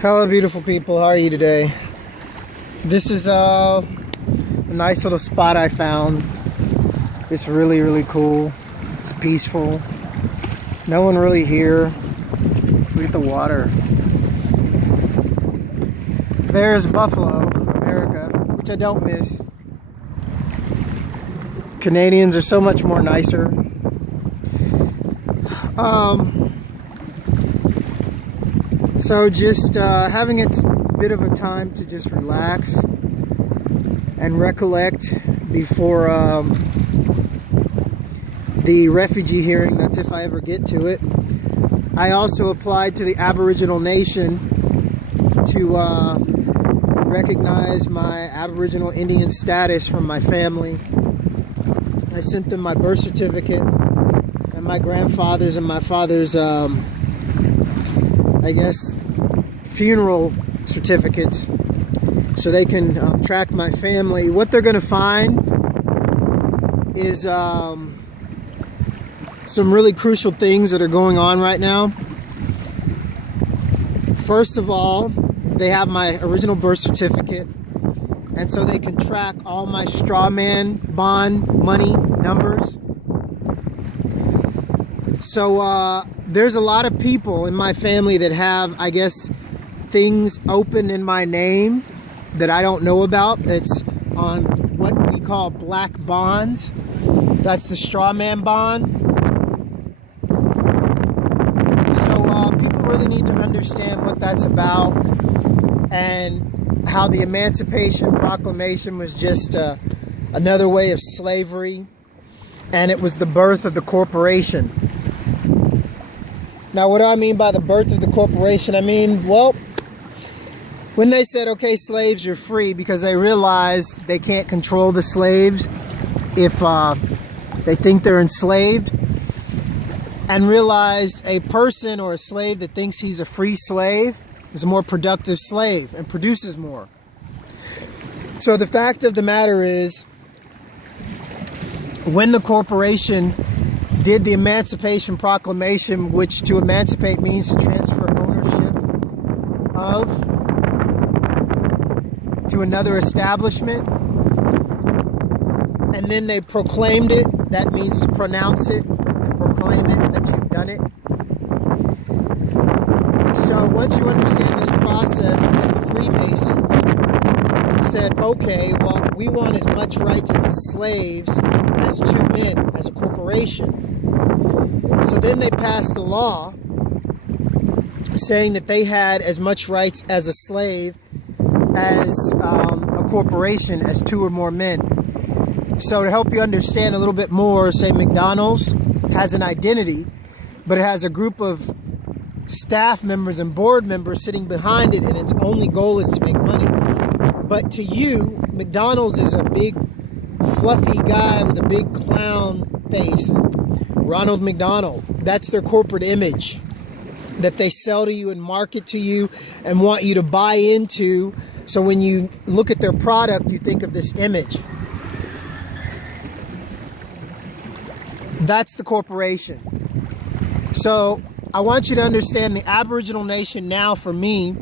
Hello beautiful people, how are you today? This is a nice little spot I found. It's really cool. It's peaceful. No one really here. Look at the water. There's Buffalo, America, which I don't miss. Canadians are so much more nicer. So just having a bit of a time to just relax and recollect before the refugee hearing. That's if I ever get to it. I also applied to the Aboriginal Nation to recognize my Aboriginal Indian status from my family. I sent them my birth certificate and my grandfather's and my father's I guess funeral certificates so they can track my family. What they're going to find is some really crucial things that are going on right now. First of all, they have my original birth certificate, and so they can track all my straw man bond money numbers. So there's a lot of people in my family that have, I guess, things open in my name that I don't know about. That's on what we call black bonds. That's the straw man bond. So people really need to understand what that's about and how the Emancipation Proclamation was just another way of slavery, and it was the birth of the corporation. Now, what do I mean by the birth of the corporation? I mean, well, when they said, okay, slaves, you're free, because they realized they can't control the slaves if they think they're enslaved, and realized a person or a slave that thinks he's a free slave is a more productive slave and produces more. So the fact of the matter is, when the corporation did the Emancipation Proclamation, which to emancipate means to transfer ownership of to another establishment, and then they proclaimed it, that means to pronounce it, proclaim it, that you've done it. So once you understand this process, then the Freemasons said, okay, well, we want as much rights as the slaves as two men, as a corporation. So then they passed a law saying that they had as much rights as a slave as a corporation, as two or more men. So to help you understand a little bit more, say McDonald's has an identity, but it has a group of staff members and board members sitting behind it, and its only goal is to make money. But to you, McDonald's is a big fluffy guy with a big clown face, Ronald McDonald. That's their corporate image that they sell to you and market to you and want you to buy into. So when you look at their product, you think of this image. That's the corporation. So I want you to understand the Aboriginal Nation now, for me,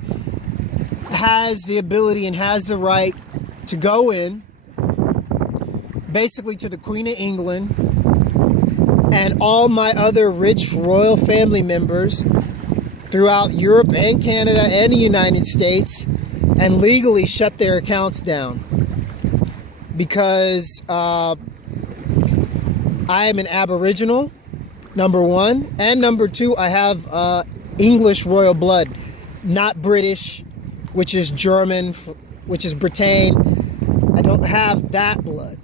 has the ability and has the right to go in basically to the Queen of England and all my other rich royal family members throughout Europe and Canada and the United States and legally shut their accounts down, because I am an Aboriginal, number one, and number two, I have English royal blood, not British, which is German, which is Britain. I don't have that blood.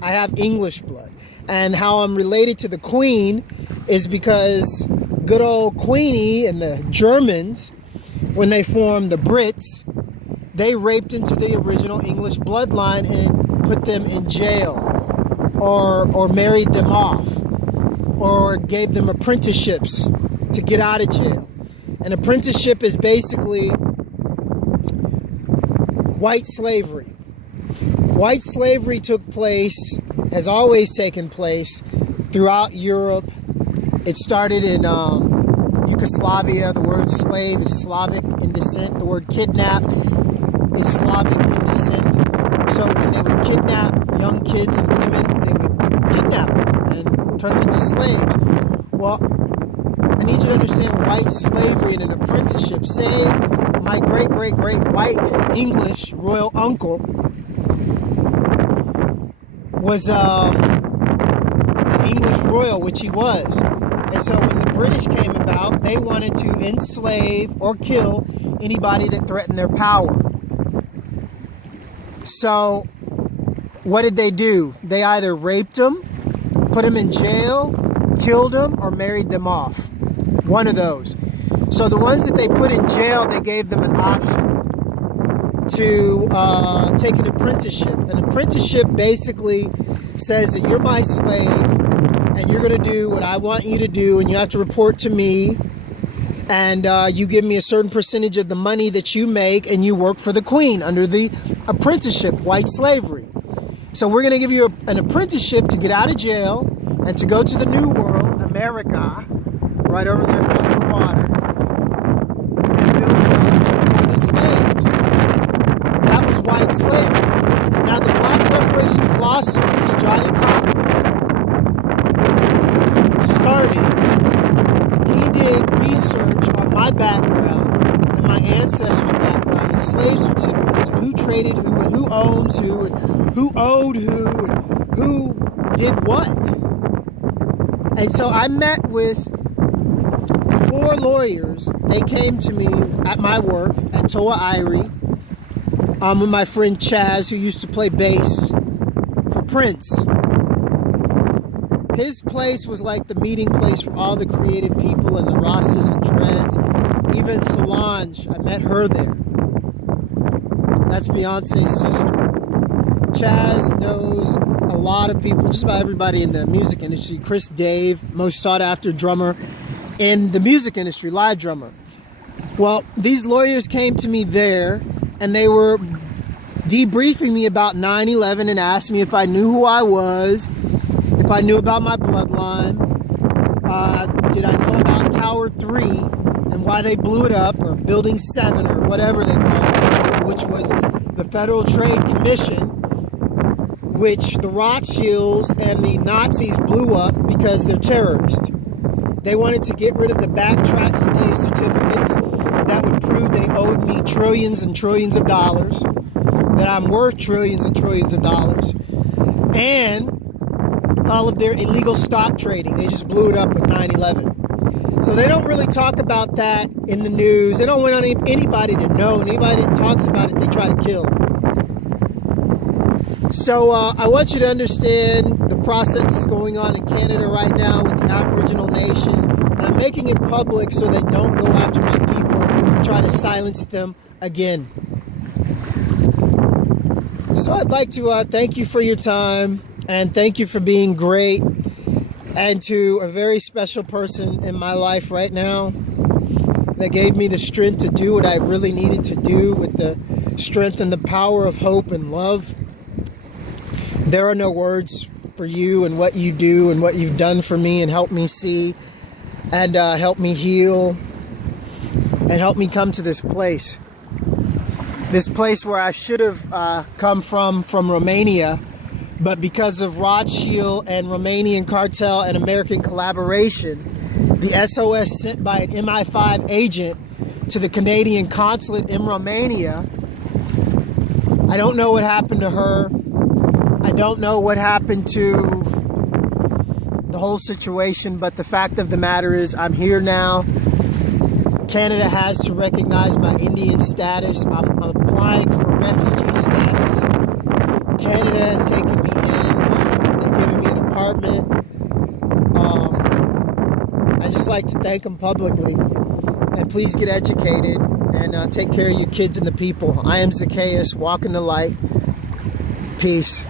I have English blood. And how I'm related to the Queen is because good old Queenie and the Germans, when they formed the Brits, they raped into the original English bloodline and put them in jail, or married them off, or gave them apprenticeships to get out of jail. An apprenticeship is basically white slavery. White slavery took place, has always taken place throughout Europe. It started in Yugoslavia. The word slave is Slavic in descent. The word kidnap is Slavic in descent. So when they would kidnap young kids and women, they would kidnap them and turn them into slaves. Well, I need you to understand white slavery and an apprenticeship. Say my great-great-great white English royal uncle was an English royal, which he was. And so when the British came about, they wanted to enslave or kill anybody that threatened their power. So what did they do? They either raped them, put them in jail, killed them, or married them off. One of those. So the ones that they put in jail, they gave them an option to take an apprenticeship. An apprenticeship basically says that you're my slave and you're going to do what I want you to do, and you have to report to me, and you give me a certain percentage of the money that you make, and you work for the queen under the apprenticeship, white slavery. So we're going to give you an apprenticeship to get out of jail and to go to the New World, America, right over there across the water, and build it up for the slaves. That was white slavery. Now the Black Reparations lawsuit, which Johnny Cochran started, he did research on my background and my ancestors' background and slave certificates and who traded who and who owns who and who owed who and who did what. And so I met with 4 lawyers. They came to me at my work at Toa Irie. With my friend Chaz, who used to play bass for Prince. His place was like the meeting place for all the creative people and the Rastas and Dreads. Even Solange, I met her there. That's Beyonce's sister. Chaz knows a lot of people, just about everybody in the music industry. Chris Dave, most sought after drummer in the music industry, live drummer. Well, these lawyers came to me there, and they were debriefing me about 9/11 and asked me if I knew who I was, if I knew about my bloodline, did I know about Tower 3 and why they blew it up, or Building 7 or whatever they call it, which was the Federal Trade Commission, which the Rothschilds and the Nazis blew up because they're terrorists. They wanted to get rid of the backtrack slave certificates that would prove they owed me trillions and trillions of dollars, that I'm worth trillions and trillions of dollars, and all of their illegal stock trading. They just blew it up with 9/11. So they don't really talk about that in the news. They don't want anybody to know. Anybody that talks about it, they try to kill. So I want you to understand the process that's going on in Canada right now with the Aboriginal Nation. And I'm making it public so they don't go after my people and try to silence them again. So I'd like to thank you for your time, and thank you for being great, and to a very special person in my life right now that gave me the strength to do what I really needed to do, with the strength and the power of hope and love. There are no words for you and what you do and what you've done for me and helped me see and help me heal and help me come to this place. This place where I should have come from Romania, but because of Rothschild and Romanian cartel and American collaboration, the SOS sent by an MI5 agent to the Canadian consulate in Romania. I don't know what happened to her. I don't know what happened to the whole situation, but the fact of the matter is I'm here now. Canada has to recognize my Indian status. I'm applying for refugee status. Canada has taken me in. They've given me an apartment. I just like to thank them publicly. And please get educated and take care of your kids and the people. I am Zakaos, walking the light. Peace.